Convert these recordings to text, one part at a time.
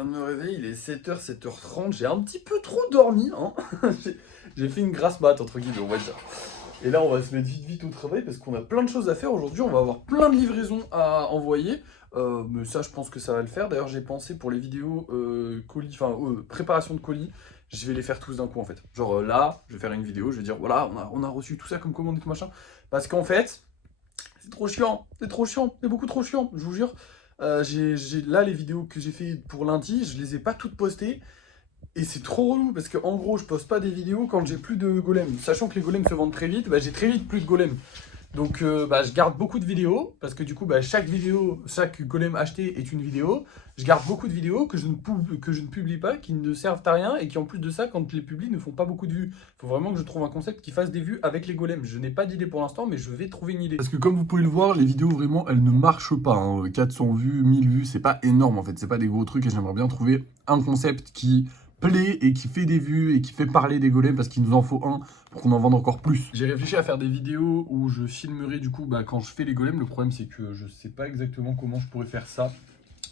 viens de me réveiller, il est 7h, 7h30, j'ai un petit peu trop dormi, hein. J'ai fait une grasse mat, entre guillemets, on va dire. Et là, on va se mettre vite au travail parce qu'on a plein de choses à faire aujourd'hui. On va avoir plein de livraisons à envoyer. Mais ça, je pense que ça va le faire. D'ailleurs, j'ai pensé pour les vidéos colis, enfin, préparation de colis, je vais les faire tous d'un coup en fait. Genre là, je vais faire une vidéo, je vais dire voilà, on a reçu tout ça comme commande et tout machin. Parce qu'en fait, c'est trop chiant, c'est beaucoup trop chiant, je vous jure. Là, les vidéos que j'ai fait pour lundi, je les ai pas toutes postées. Et c'est trop relou parce que en gros, je poste pas des vidéos quand j'ai plus de golems. Sachant que les golems se vendent très vite, bah, j'ai très vite plus de golems. Donc bah, je garde beaucoup de vidéos parce que du coup, bah, chaque golem acheté est une vidéo. Je garde beaucoup de vidéos que je ne publie pas, qui ne servent à rien et qui en plus de ça, quand les publie, ne font pas beaucoup de vues. Il faut vraiment que je trouve un concept qui fasse des vues avec les golems. Je n'ai pas d'idée pour l'instant, mais je vais trouver une idée. Parce que comme vous pouvez le voir, les vidéos vraiment elles ne marchent pas, hein. 400 vues, 1000 vues, c'est pas énorme en fait, c'est pas des gros trucs et j'aimerais bien trouver un concept qui plaît et qui fait des vues et qui fait parler des golems parce qu'il nous en faut un pour qu'on en vende encore plus. J'ai réfléchi à faire des vidéos où je filmerai du coup bah, quand je fais les golems. Le problème c'est que je sais pas exactement comment je pourrais faire ça.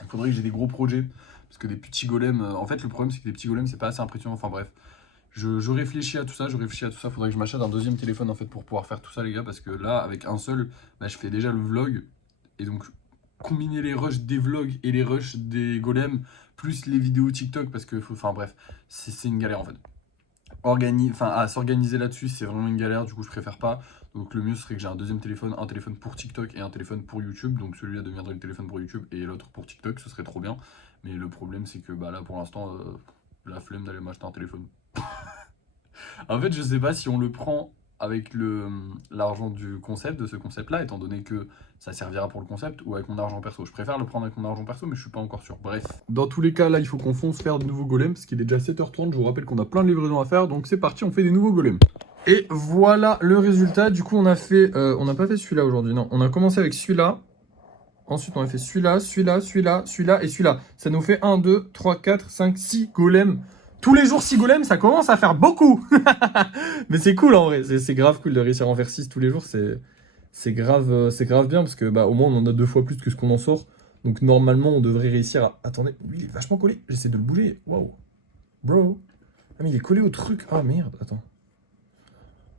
Il faudrait que j'ai des gros projets parce que des petits golems, en fait le problème c'est que les petits golems c'est pas assez impressionnant. Enfin bref, je réfléchis à tout ça, Faudrait que je m'achète un deuxième téléphone en fait pour pouvoir faire tout ça les gars parce que là avec un seul, bah, je fais déjà le vlog et donc combiner les rushs des vlogs et les rushs des golems plus les vidéos TikTok parce que, enfin bref, c'est une galère en fait. À s'organiser là-dessus, c'est vraiment une galère, du coup je préfère pas. Donc le mieux serait que j'ai un deuxième téléphone, un téléphone pour TikTok et un téléphone pour YouTube. Donc celui-là deviendrait le téléphone pour YouTube et l'autre pour TikTok, ce serait trop bien. Mais le problème c'est que bah, là pour l'instant, la flemme d'aller m'acheter un téléphone. En fait, je sais pas si on le prend avec l'argent du concept, de ce concept-là, étant donné que ça servira pour le concept, ou avec mon argent perso. Je préfère le prendre avec mon argent perso, mais je suis pas encore sûr. Bref. Dans tous les cas, là, il faut qu'on fonce faire de nouveaux golems parce qu'il est déjà 7h30. Je vous rappelle qu'on a plein de livraisons à faire, donc c'est parti, on fait des nouveaux golems. Et voilà le résultat. Du coup, on a fait, on n'a pas fait celui-là aujourd'hui, non. On a commencé avec celui-là. Ensuite, on a fait celui-là, celui-là, celui-là, celui-là et celui-là. Ça nous fait 1, 2, 3, 4, 5, 6 golems. Tous les jours 6 golems, ça commence à faire beaucoup. Mais c'est cool en vrai, c'est grave cool de réussir à en faire 6 tous les jours, c'est grave bien parce que bah, au moins on en a 2 fois plus que ce qu'on en sort. Donc normalement on devrait réussir à... Attendez, lui il est vachement collé, j'essaie de le bouger, waouh. Bro. Ah mais il est collé au truc, ah merde, attends.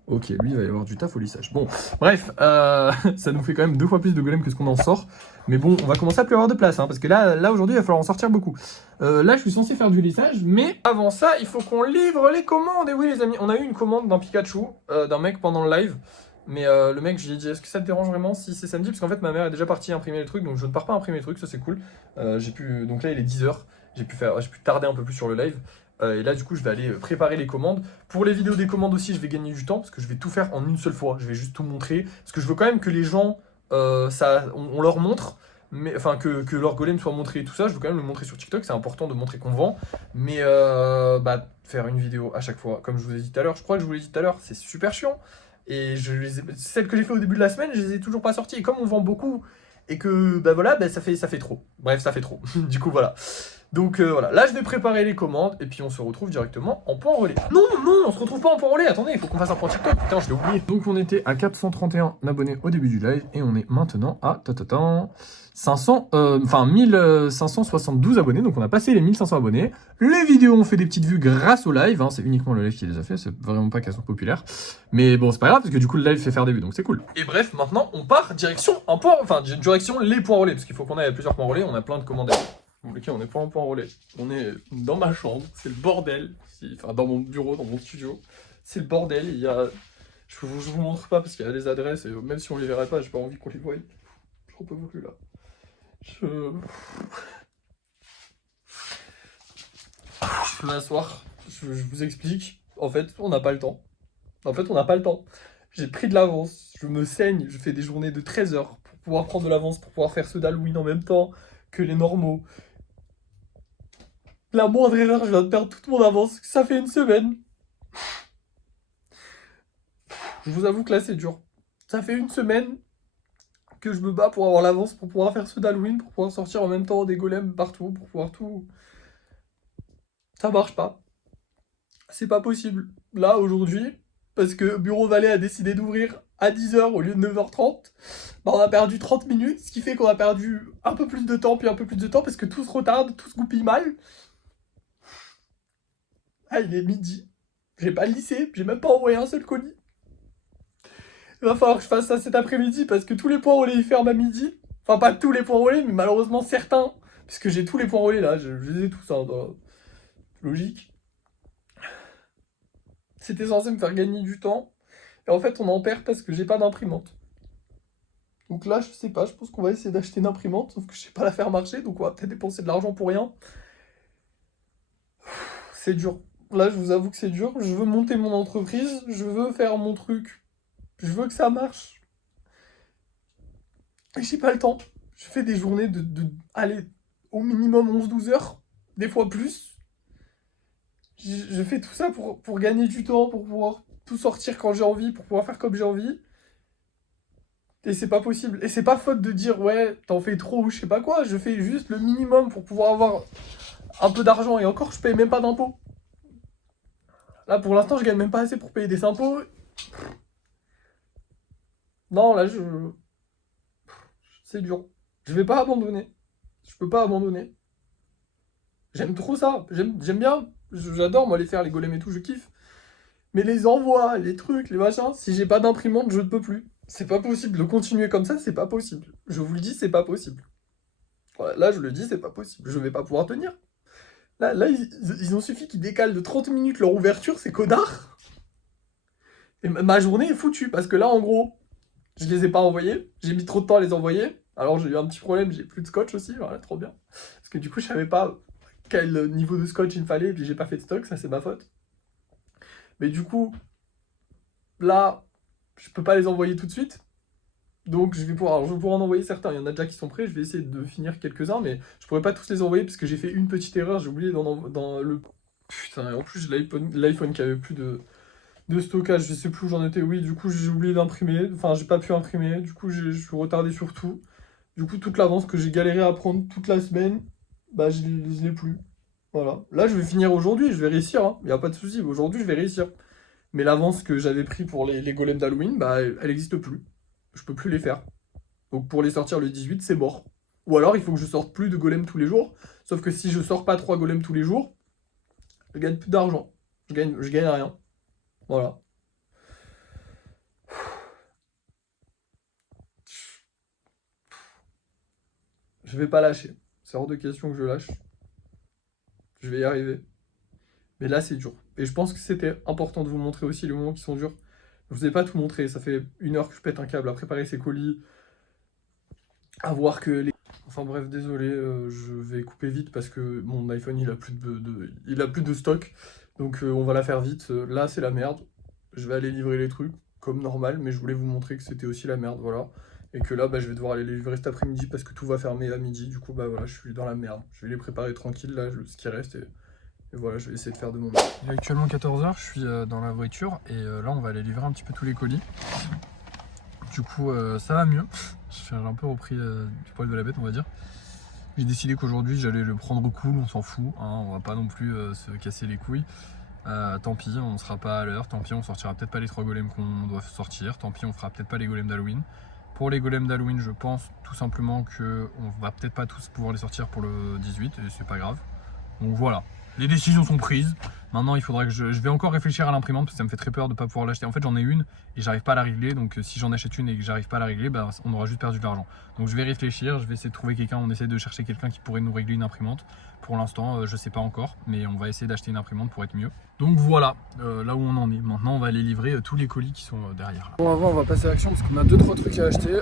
Ok, lui, il va y avoir du taf au lissage. Bon, bref, ça nous fait quand même 2 fois plus de golems que ce qu'on en sort. Mais bon, on va commencer à plus avoir de place, hein, parce que là aujourd'hui, il va falloir en sortir beaucoup. Là, je suis censé faire du lissage, mais avant ça, il faut qu'on livre les commandes. Et oui, les amis, on a eu une commande d'un Pikachu, d'un mec pendant le live. Mais le mec, je lui ai dit, est-ce que ça te dérange vraiment si c'est samedi? Parce qu'en fait, ma mère est déjà partie imprimer les trucs, donc je ne pars pas imprimer les trucs, ça c'est cool. Donc là, il est 10h, j'ai pu tarder un peu plus sur le live. Et là, du coup, je vais aller préparer les commandes. Pour les vidéos des commandes aussi, je vais gagner du temps parce que je vais tout faire en une seule fois. Je vais juste tout montrer. Parce que je veux quand même que les gens, on leur montre, mais, enfin, que leur golem soit montré et tout ça. Je veux quand même le montrer sur TikTok. C'est important de montrer qu'on vend. Mais bah, faire une vidéo à chaque fois, comme je vous ai dit tout à l'heure, je crois que je vous l'ai dit tout à l'heure, c'est super chiant. Et celles que j'ai fait au début de la semaine, je les ai toujours pas sorties. Et comme on vend beaucoup et que bah voilà, bah, ça fait trop. Bref, ça fait trop. Du coup, voilà. Donc voilà, là je vais préparer les commandes et puis on se retrouve directement en point relais. Non, on se retrouve pas en point relais, attendez, il faut qu'on fasse un point TikTok, putain, je l'ai oublié. Donc on était à 431 abonnés au début du live et on est maintenant à 1572 abonnés, donc on a passé les 1500 abonnés. Les vidéos ont fait des petites vues grâce au live, hein, c'est uniquement le live qui les a fait, c'est vraiment pas qu'elles sont populaires. Mais bon, c'est pas grave parce que du coup le live fait faire des vues, donc c'est cool. Et bref, maintenant on part direction direction les points relais, parce qu'il faut qu'on aille à plusieurs points relais, on a plein de commandes. Ok, on n'est pas en point relais. On est dans ma chambre, c'est le bordel. Enfin, dans mon bureau, dans mon studio. C'est le bordel. Il y a... Je vous montre pas parce qu'il y a des adresses et même si on les verrait pas, j'ai pas envie qu'on les voie. Je peux plus là. Je peux m'asseoir. Je vous explique. En fait, on n'a pas le temps. J'ai pris de l'avance. Je me saigne. Je fais des journées de 13 heures pour pouvoir prendre de l'avance, pour pouvoir faire ceux d'Halloween en même temps que les normaux. La moindre erreur, je viens de perdre toute mon avance. Ça fait une semaine. Je vous avoue que là, c'est dur. Ça fait une semaine que je me bats pour avoir l'avance, pour pouvoir faire ceux d'Halloween, pour pouvoir sortir en même temps des golems partout, pour pouvoir tout... Ça marche pas. C'est pas possible. Là, aujourd'hui, parce que Bureau Valais a décidé d'ouvrir à 10h au lieu de 9h30, bah on a perdu 30 minutes, ce qui fait qu'on a perdu un peu plus de temps, puis un peu plus de temps, parce que tout se retarde, tout se goupille mal. Ah, il est midi. J'ai pas lissé, j'ai même pas envoyé un seul colis. Il va falloir que je fasse ça cet après-midi, parce que tous les points relais ils ferment à midi. Enfin, pas tous les points relais, mais malheureusement certains. Puisque j'ai tous les points relais là, je les ai tous, hein, logique. C'était censé me faire gagner du temps. Et en fait, on en perd parce que j'ai pas d'imprimante. Donc là, je sais pas, je pense qu'on va essayer d'acheter une imprimante, sauf que je sais pas la faire marcher, donc on va peut-être dépenser de l'argent pour rien. C'est dur. Là, je vous avoue que c'est dur. Je veux monter mon entreprise, je veux faire mon truc. Je veux que ça marche. Et j'ai pas le temps. Je fais des journées allez, au minimum 11-12 heures, des fois plus. Je fais tout ça pour gagner du temps, pour pouvoir tout sortir quand j'ai envie, pour pouvoir faire comme j'ai envie. Et c'est pas possible. Et c'est pas faute de dire, ouais, t'en fais trop ou je sais pas quoi. Je fais juste le minimum pour pouvoir avoir un peu d'argent. Et encore, je paye même pas d'impôts. Là, pour l'instant, je gagne même pas assez pour payer des impôts. Non, là, c'est dur. Je vais pas abandonner. Je peux pas abandonner. J'aime trop ça. J'aime bien. J'adore, moi, les faire, les golems et tout, je kiffe. Mais les envois, les trucs, les machins, si j'ai pas d'imprimante, je ne peux plus. C'est pas possible. De continuer comme ça, c'est pas possible. Je vous le dis, c'est pas possible. Voilà, là, je le dis, c'est pas possible. Je vais pas pouvoir tenir. Là ils ont suffi qu'ils décalent de 30 minutes leur ouverture, ces connards. Et ma journée est foutue. Parce que là, en gros, je les ai pas envoyés. J'ai mis trop de temps à les envoyer. Alors, j'ai eu un petit problème, j'ai plus de scotch aussi. Voilà, trop bien. Parce que du coup, je savais pas quel niveau de scotch il me fallait. Et puis, j'ai pas fait de stock. Ça, c'est ma faute. Mais du coup, là, je peux pas les envoyer tout de suite. Donc je vais pouvoir en envoyer certains. Il y en a déjà qui sont prêts. Je vais essayer de finir quelques-uns. Mais je pourrais pas tous les envoyer parce que j'ai fait une petite erreur. J'ai oublié dans le... Putain, en plus j'ai l'iPhone qui avait plus de stockage. Je sais plus où j'en étais. Oui, du coup j'ai oublié d'imprimer. Enfin, j'ai pas pu imprimer. Du coup, je suis retardé sur tout. Du coup, toute l'avance que j'ai galéré à prendre toute la semaine, bah je l'ai plus. Voilà. Là, je vais finir aujourd'hui. Je vais réussir. Hein. Y a pas de souci. Aujourd'hui, je vais réussir. Mais l'avance que j'avais pris pour les golems d'Halloween, bah, elle n'existe plus. Je peux plus les faire. Donc pour les sortir le 18, c'est mort. Ou alors il faut que je sorte plus de golems tous les jours. Sauf que si je sors pas 3 golems tous les jours, je gagne plus d'argent. Je gagne rien. Voilà. Je vais pas lâcher. C'est hors de question que je lâche. Je vais y arriver. Mais là, c'est dur. Et je pense que c'était important de vous montrer aussi les moments qui sont durs. Je vous ai pas tout montré. Ça fait 1 heure que je pète un câble à préparer ces colis. À voir que les... Enfin bref, désolé, je vais couper vite parce que mon iPhone, il a plus de stock. Donc on va la faire vite. Là, c'est la merde. Je vais aller livrer les trucs comme normal. Mais je voulais vous montrer que c'était aussi la merde, voilà. Et que là, bah, je vais devoir aller les livrer cet après-midi parce que tout va fermer à midi. Du coup, bah voilà, je suis dans la merde. Je vais les préparer tranquille, là, ce qui reste. Et voilà, je vais essayer de faire de mon mieux. Il est actuellement 14h, je suis dans la voiture et là on va aller livrer un petit peu tous les colis. Du coup ça va mieux, j'ai un peu repris du poil de la bête on va dire. J'ai décidé qu'aujourd'hui j'allais le prendre cool, on s'en fout, hein, on va pas non plus se casser les couilles. Tant pis, on sera pas à l'heure, tant pis on sortira peut-être pas les 3 golems qu'on doit sortir, tant pis on fera peut-être pas les golems d'Halloween. Pour les golems d'Halloween je pense tout simplement qu'on va peut-être pas tous pouvoir les sortir pour le 18 et c'est pas grave. Donc voilà. Les décisions sont prises. Maintenant, il faudra que je vais encore réfléchir à l'imprimante parce que ça me fait très peur de ne pas pouvoir l'acheter. En fait, j'en ai une et j'arrive pas à la régler. Donc, si j'en achète une et que j'arrive pas à la régler, bah, on aura juste perdu de l'argent. Donc, je vais réfléchir. Je vais essayer de trouver quelqu'un. On essaie de chercher quelqu'un qui pourrait nous régler une imprimante. Pour l'instant, je sais pas encore, mais on va essayer d'acheter une imprimante pour être mieux. Donc voilà, là où on en est. Maintenant, on va aller livrer tous les colis qui sont derrière. Là. Bon, avant, on va passer à l'action parce qu'on a 2-3 trucs à acheter,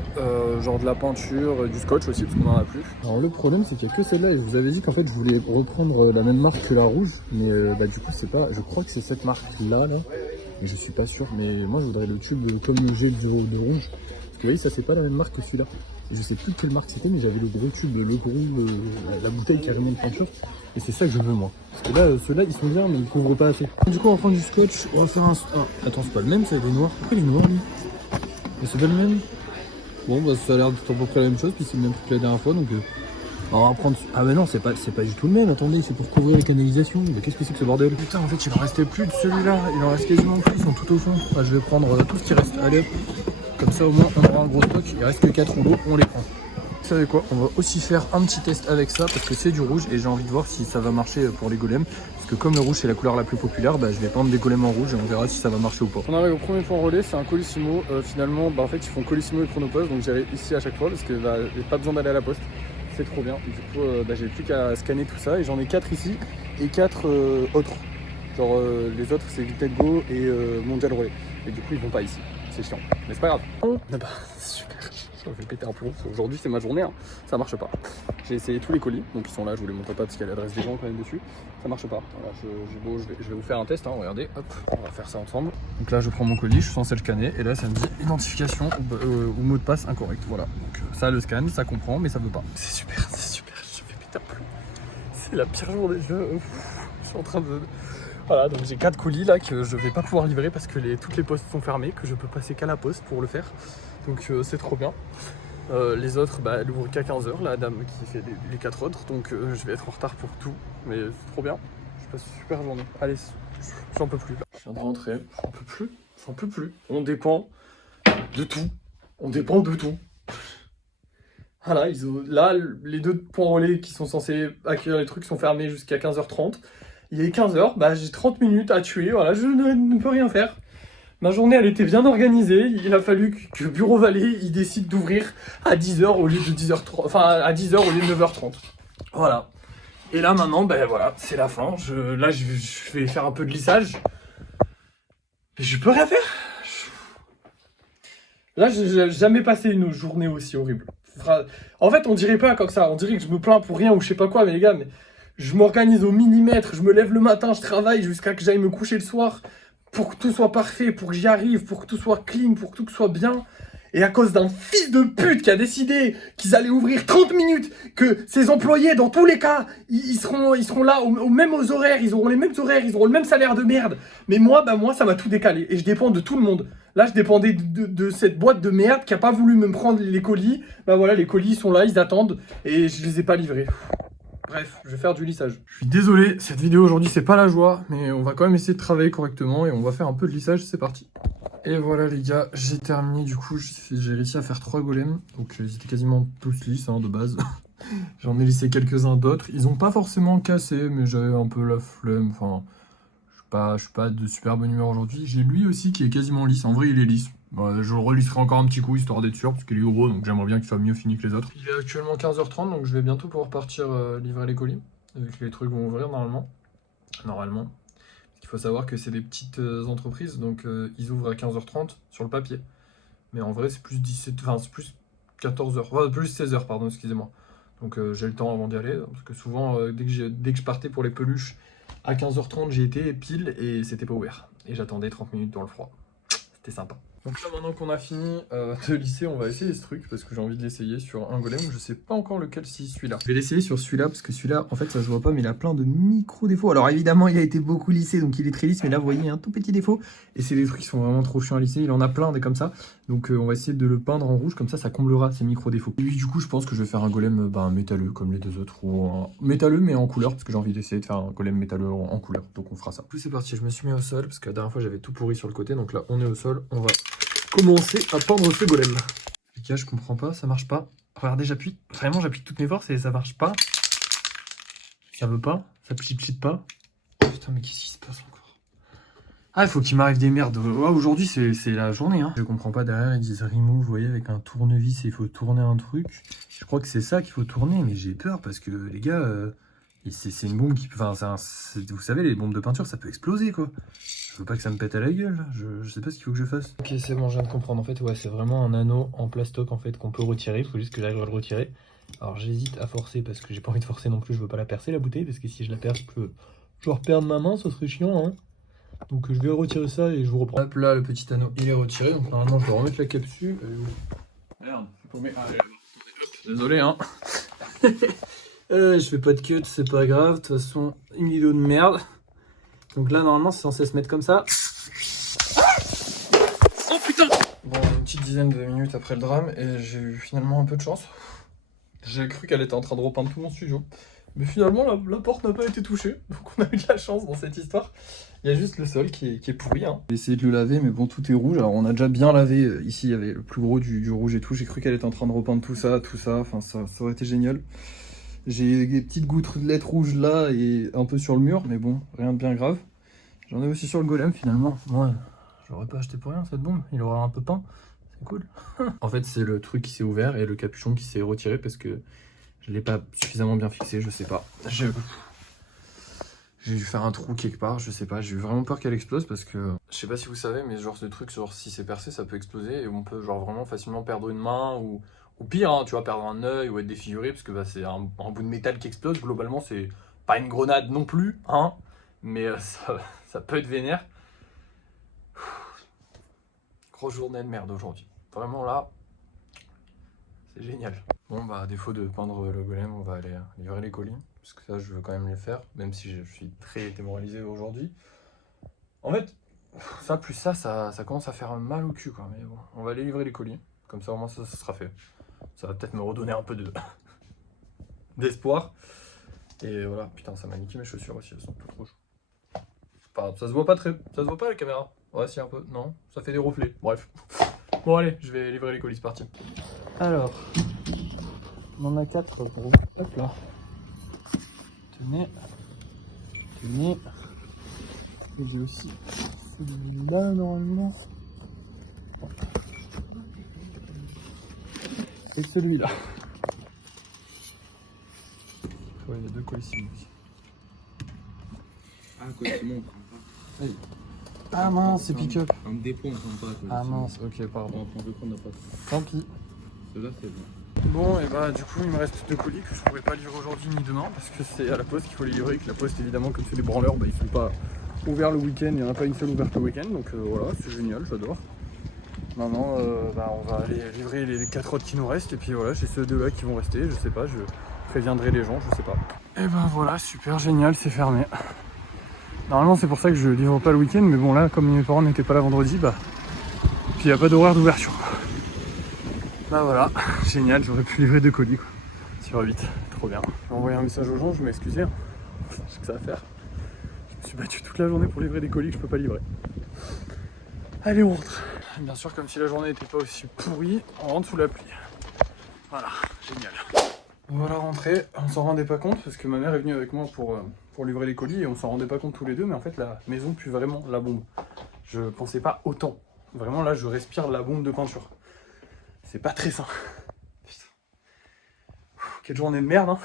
genre de la peinture, du scotch aussi parce qu'on en a plus. Alors le problème, c'est qu'il n'y a que celle-là. Et je vous avais dit qu'en fait, je voulais reprendre la même marque que la rouge, mais bah du coup, c'est pas. Je crois que c'est cette marque-là, là. Mais je suis pas sûr. Mais moi, je voudrais le tube comme le gel de rouge. Parce que vous voyez, ça c'est pas la même marque que celui-là. Je sais plus quelle marque c'était, mais j'avais le gros tube, le gros, la bouteille carrément de peinture. Et c'est ça que je veux moi. Parce que là, ceux-là, ils sont bien, mais ils couvrent pas assez. Du coup, on va prendre du scotch. On va faire un... Ah, attends, c'est pas le même, ça, il est noir. Pourquoi il est noir, lui? Mais c'est pas le même. Bon, bah ça a l'air d'être à peu près la même chose, puis c'est le même truc que la dernière fois, donc... on va prendre... Ah mais non, c'est pas du tout le même, attendez, c'est pour couvrir les canalisations. Mais qu'est-ce que c'est que ce bordel? Putain, en fait, il en restait plus de celui-là. Il en reste quasiment plus, ils sont tout au fond. Bah, je vais prendre tout ce qui reste. Allez hop. Comme ça au moins on aura un gros stock, il reste que 4 rouleaux, on les prend. Vous savez quoi, on va aussi faire un petit test avec ça parce que c'est du rouge et j'ai envie de voir si ça va marcher pour les golems. Parce que comme le rouge c'est la couleur la plus populaire, bah, je vais peindre des golems en rouge et on verra si ça va marcher ou pas. On arrive au premier point relais, c'est un Colissimo. Finalement, bah, en fait ils font Colissimo et Chronopost, donc j'irai ici à chaque fois parce que bah, j'ai pas besoin d'aller à la poste. C'est trop bien. Du coup, bah, j'ai plus qu'à scanner tout ça et j'en ai 4 ici et 4 autres. Genre les autres c'est Vitego et Mondial Relais. Et du coup ils vont pas ici. C'est chiant. Mais c'est pas grave. Ah bah, super. Je vais péter un plomb. Aujourd'hui c'est ma journée, hein. Ça marche pas. J'ai essayé tous les colis, donc ils sont là, je vous les montre pas parce qu'il y a l'adresse des gens quand même dessus. Ça marche pas. Voilà, je vais vous faire un test, hein. Regardez, hop, on va faire ça ensemble. Donc là je prends mon colis, je suis censé le scanner et là ça me dit identification ou mot de passe incorrect. Voilà. Donc ça le scanne, ça comprend, mais ça veut pas. C'est super, je vais péter un plomb. C'est la pire journée. Je suis en train de. Voilà, donc j'ai 4 colis là que je vais pas pouvoir livrer parce que toutes les postes sont fermées, que je peux passer qu'à la poste pour le faire. Donc c'est trop bien. Les autres, bah, elles ouvrent qu'à 15h, la dame qui fait les 4 autres, donc je vais être en retard pour tout. Mais c'est trop bien, je passe une super journée. Allez, j'en peux plus là. Je viens de rentrer, j'en peux plus. On dépend de tout. On dépend de tout. Voilà, là, les 2 points relais qui sont censés accueillir les trucs sont fermés jusqu'à 15h30. Il est 15h, bah, j'ai 30 minutes à tuer, voilà, je ne peux rien faire. Ma journée, elle était bien organisée, il a fallu que Bureau Vallée, il décide d'ouvrir à 10h au lieu de 10h30, enfin à 10h au lieu de 9h30. Voilà. Et là, maintenant, ben voilà, c'est la fin. Là, je vais faire un peu de lissage. Mais je peux rien faire. Là, j'ai jamais passé une journée aussi horrible. En fait, on dirait pas comme ça, on dirait que je me plains pour rien ou je sais pas quoi, mais les gars, je m'organise au millimètre, je me lève le matin, je travaille jusqu'à que j'aille me coucher le soir pour que tout soit parfait, pour que j'y arrive, pour que tout soit clean, pour que tout soit bien. Et à cause d'un fils de pute qui a décidé qu'ils allaient ouvrir 30 minutes, que ses employés, dans tous les cas, ils seront là aux mêmes horaires, ils auront les mêmes horaires, ils auront le même salaire de merde. Mais moi, ça m'a tout décalé. Et je dépends de tout le monde. Là, je dépendais de cette boîte de merde qui a pas voulu me prendre les colis. Bah voilà, les colis sont là, ils attendent. Et je les ai pas livrés. Bref, je vais faire du lissage. Je suis désolé, cette vidéo aujourd'hui c'est pas la joie, mais on va quand même essayer de travailler correctement et on va faire un peu de lissage, c'est parti. Et voilà les gars, j'ai terminé, du coup j'ai réussi à faire 3 golems, donc ils étaient quasiment tous lisses hein, de base. J'en ai lissé quelques-uns d'autres, ils ont pas forcément cassé, mais j'avais un peu la flemme, enfin je suis pas de super bonne humeur aujourd'hui. J'ai lui aussi qui est quasiment lisse, en vrai il est lisse. Je le relisserai encore un petit coup histoire d'être sûr parce qu'il est gros donc j'aimerais bien qu'il soit mieux fini que les autres. Il est actuellement 15h30 donc je vais bientôt pouvoir partir livrer les colis vu que les trucs vont ouvrir normalement. Il faut savoir que c'est des petites entreprises donc ils ouvrent à 15h30 sur le papier. Mais en vrai c'est plus 17, enfin c'est plus 14h, enfin plus 16h pardon excusez-moi. Donc j'ai le temps avant d'y aller parce que souvent dès que je partais pour les peluches à 15h30 j'y étais pile et c'était pas ouvert. Et j'attendais 30 minutes dans le froid. C'était sympa. Donc là maintenant qu'on a fini de lisser, on va essayer ce truc parce que j'ai envie de l'essayer sur un golem. Je sais pas encore lequel, si celui-là. Je vais l'essayer sur celui-là parce que celui-là en fait ça se voit pas mais il a plein de micro défauts. Alors évidemment il a été beaucoup lissé donc il est très lisse mais là vous voyez il y a un tout petit défaut. Et c'est des trucs qui sont vraiment trop chiants à lisser, il en a plein des comme ça. Donc on va essayer de le peindre en rouge comme ça comblera ces micro défauts. Et du coup je pense que je vais faire un golem métalleux comme les 2 autres ou métalleux mais en couleur parce que j'ai envie d'essayer de faire un golem métalleux en couleur. Donc on fera ça. Plus c'est parti, je me suis mis au sol parce que la dernière fois j'avais tout pourri sur le côté donc là on est au sol, on va commencer à peindre ce golem. Les gars, je comprends pas, ça marche pas. Regardez, j'appuie, vraiment j'appuie toutes mes forces et ça marche pas. Ça veut pas, ça pchit pas. Putain, mais qu'est-ce qui se passe encore? Ah, il faut qu'il m'arrive des merdes. Ouais, aujourd'hui, c'est la journée. Hein. Je comprends pas, derrière, ils disent remove, vous voyez, avec un tournevis et il faut tourner un truc. Je crois que c'est ça qu'il faut tourner, mais j'ai peur parce que les gars, c'est une bombe qui. Enfin, vous savez, les bombes de peinture, ça peut exploser quoi. Je veux pas que ça me pète à la gueule, je sais pas ce qu'il faut que je fasse. Ok, c'est bon, je viens de comprendre. En fait, ouais, c'est vraiment un anneau en plastoc en fait qu'on peut retirer. Il faut juste que j'arrive à le retirer. Alors, j'hésite à forcer parce que j'ai pas envie de forcer non plus. Je veux pas la percer la bouteille parce que si je la perce, je vais reperdre ma main, ça serait chiant. Hein. Donc, je vais retirer ça et je vous reprends. Hop là, le petit anneau il est retiré. Donc, normalement, je vais remettre la capsule. Merde, faut mettre. Allez, hop, désolé, hein. Je fais pas de cut, c'est pas grave. De toute façon, une vidéo de merde. Donc là, normalement, c'est censé se mettre comme ça. Oh putain! Bon, une petite dizaine de minutes après le drame, et j'ai eu finalement un peu de chance. J'ai cru qu'elle était en train de repeindre tout mon studio. Mais finalement, la porte n'a pas été touchée, donc on a eu de la chance dans cette histoire. Il y a juste le sol qui est pourri. Hein. J'ai essayé de le laver, mais bon, tout est rouge. Alors, on a déjà bien lavé. Ici, il y avait le plus gros du rouge et tout. J'ai cru qu'elle était en train de repeindre tout ça. Enfin, ça aurait été génial. J'ai des petites gouttelettes rouges là et un peu sur le mur, mais bon, rien de bien grave. J'en ai aussi sur le golem finalement. Moi, je l'aurais pas acheté pour rien cette bombe. Il aurait un peu peint. C'est cool. En fait, c'est le truc qui s'est ouvert et le capuchon qui s'est retiré parce que je l'ai pas suffisamment bien fixé, je sais pas. J'ai dû faire un trou quelque part, je sais pas. J'ai eu vraiment peur qu'elle explose parce que... Je sais pas si vous savez, mais genre ce truc, genre, si c'est percé, ça peut exploser et on peut genre vraiment facilement perdre une main ou pire, hein, tu vois, perdre un œil ou être défiguré parce que bah, c'est un bout de métal qui explose. Globalement, c'est pas une grenade non plus, hein, mais ça peut être vénère. Grosse journée de merde aujourd'hui. Vraiment là, c'est génial. Bon bah à défaut de peindre le golem, on va aller livrer les colis. Parce que ça je veux quand même les faire, même si je suis très démoralisé aujourd'hui. En fait, ça plus ça commence à faire mal au cul quoi. Mais bon, on va aller livrer les colis. Comme ça au moins ça sera fait. Ça va peut-être me redonner un peu d'espoir. Et voilà, putain ça m'a niqué mes chaussures aussi, elles sont toutes rouges. Enfin, ça se voit pas ça se voit pas à la caméra. Ouais si un peu, non, ça fait des reflets, bref. Bon allez, je vais livrer les colis, c'est parti. Alors, on en a 4 pour vous. Hop là. Tenez. Et j'ai aussi celui-là normalement. Et celui-là. Ouais, il y a 2 colis ici. Ah, quoi, Simon, on prend pas. Ah mince, c'est pick-up. Un dépôt, on prend pas. Quoi, Ah mince, ok, pardon. On prend deux, on n'a pas. Tant pis. Ceux-là, c'est bon. Bon, et bah du coup il me reste 2 colis que je pourrais pas livrer aujourd'hui ni demain parce que c'est à la poste qu'il faut les livrer, que la poste évidemment comme c'est des branleurs, bah, ils sont pas ouverts le week-end, il n'y en a pas une seule ouverte le week-end, donc voilà, c'est génial, j'adore. Maintenant bah, on va aller livrer les 4 autres qui nous restent et puis voilà, j'ai ceux 2 là qui vont rester, je sais pas, je préviendrai les gens, je sais pas. Et ben voilà, super génial, c'est fermé. Normalement c'est pour ça que je livre pas le week-end, mais bon là comme mes parents n'étaient pas là vendredi, bah puis il n'y a pas d'horaire d'ouverture. Bah voilà, génial, j'aurais pu livrer 2 colis quoi, sur 8, trop bien. J'ai envoyé un message aux gens, je m'excusais, hein. J'ai que ça à faire. Je me suis battu toute la journée pour livrer des colis que je peux pas livrer. Allez on rentre. Bien sûr comme si la journée n'était pas aussi pourrie, on rentre sous la pluie. Voilà, génial. Voilà rentré, on s'en rendait pas compte parce que ma mère est venue avec moi pour livrer les colis et on s'en rendait pas compte tous les deux, mais en fait la maison pue vraiment la bombe. Je pensais pas autant. Vraiment là je respire la bombe de peinture. C'est pas très sain. Putain. Quelle journée de merde, hein.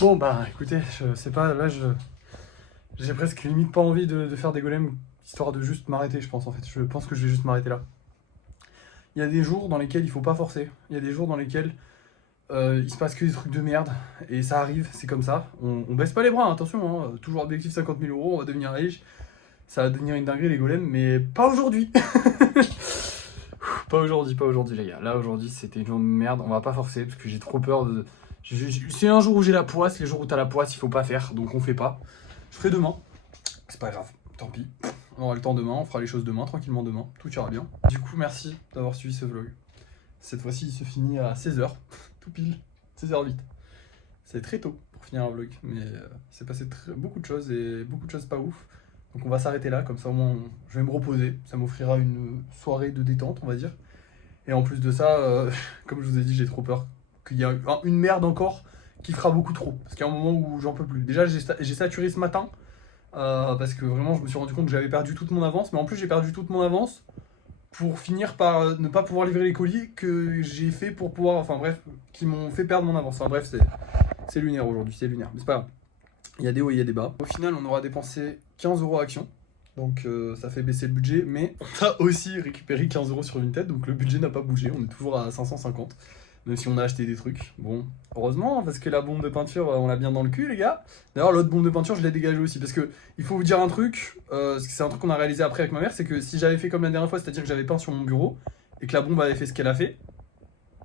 Bon, bah écoutez, je sais pas, là j'ai presque limite pas envie de faire des golems, histoire de juste m'arrêter, je pense en fait. Je pense que je vais juste m'arrêter là. Il y a des jours dans lesquels il faut pas forcer. Il y a des jours dans lesquels il se passe que des trucs de merde. Et ça arrive, c'est comme ça. On baisse pas les bras, hein, attention, hein. Toujours objectif 50 000 €, on va devenir riche. Ça va devenir une dinguerie les golems, mais pas aujourd'hui. Pas aujourd'hui les gars. Là aujourd'hui c'était une journée de merde, on va pas forcer parce que j'ai trop peur de... C'est un jour où j'ai la poisse, les jours où t'as la poisse il faut pas faire, donc on fait pas. Je ferai demain, c'est pas grave, tant pis. On aura le temps demain, on fera les choses demain, tranquillement demain, tout ira bien. Du coup merci d'avoir suivi ce vlog. Cette fois-ci il se finit à 16h, tout pile, 16h08. C'est très tôt pour finir un vlog, mais il s'est passé beaucoup de choses et beaucoup de choses pas ouf. Donc on va s'arrêter là, comme ça au moins je vais me reposer, ça m'offrira une soirée de détente on va dire. Et en plus de ça, comme je vous ai dit, j'ai trop peur qu'il y ait une merde encore qui fera beaucoup trop. Parce qu'il y a un moment où j'en peux plus. Déjà j'ai saturé ce matin, parce que vraiment je me suis rendu compte que j'avais perdu toute mon avance. Mais en plus j'ai perdu toute mon avance pour finir par ne pas pouvoir livrer les colis que j'ai fait pour pouvoir... Enfin bref, qui m'ont fait perdre mon avance. Enfin bref, c'est lunaire aujourd'hui, c'est lunaire. Mais c'est pas grave. Il y a des hauts et il y a des bas. Au final, on aura dépensé 15 € à Action. Donc ça fait baisser le budget. Mais on a aussi récupéré 15 € sur Vinted. Donc le budget n'a pas bougé. On est toujours à 550. Même si on a acheté des trucs. Bon, heureusement, parce que la bombe de peinture, on l'a bien dans le cul, les gars. D'ailleurs, l'autre bombe de peinture, je l'ai dégagée aussi. Parce que il faut vous dire un truc. Parce que c'est un truc qu'on a réalisé après avec ma mère. C'est que si j'avais fait comme la dernière fois, c'est-à-dire que j'avais peint sur mon bureau. Et que la bombe avait fait ce qu'elle a fait.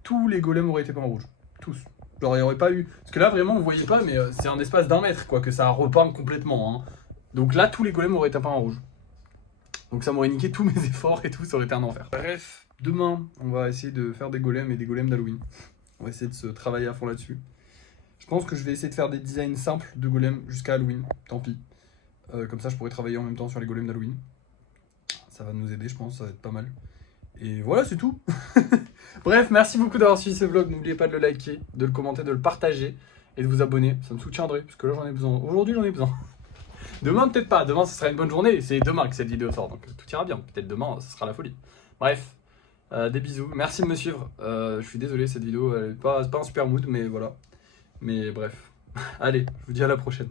Tous les golems auraient été peints en rouge. Tous. Genre il n'y aurait pas eu... Parce que là vraiment vous voyez pas mais c'est un espace d'1 mètre quoi que ça a repeint complètement hein. Donc là tous les golems auraient été peints en rouge. Donc ça m'aurait niqué tous mes efforts et tout, ça aurait été un enfer. Bref, demain on va essayer de faire des golems et des golems d'Halloween. On va essayer de se travailler à fond là-dessus. Je pense que je vais essayer de faire des designs simples de golems jusqu'à Halloween, tant pis. Comme ça, je pourrais travailler en même temps sur les golems d'Halloween. Ça va nous aider, je pense, ça va être pas mal. Et voilà, c'est tout. Bref, merci beaucoup d'avoir suivi ce vlog. N'oubliez pas de le liker, de le commenter, de le partager et de vous abonner. Ça me soutiendrait, parce que là, j'en ai besoin. Aujourd'hui, j'en ai besoin. Demain, peut-être pas. Demain, ce sera une bonne journée. C'est demain que cette vidéo sort, donc tout ira bien. Peut-être demain, ce sera la folie. Bref, des bisous. Merci de me suivre. Je suis désolé, cette vidéo, c'est pas un super mood, mais voilà. Mais bref. Allez, je vous dis à la prochaine.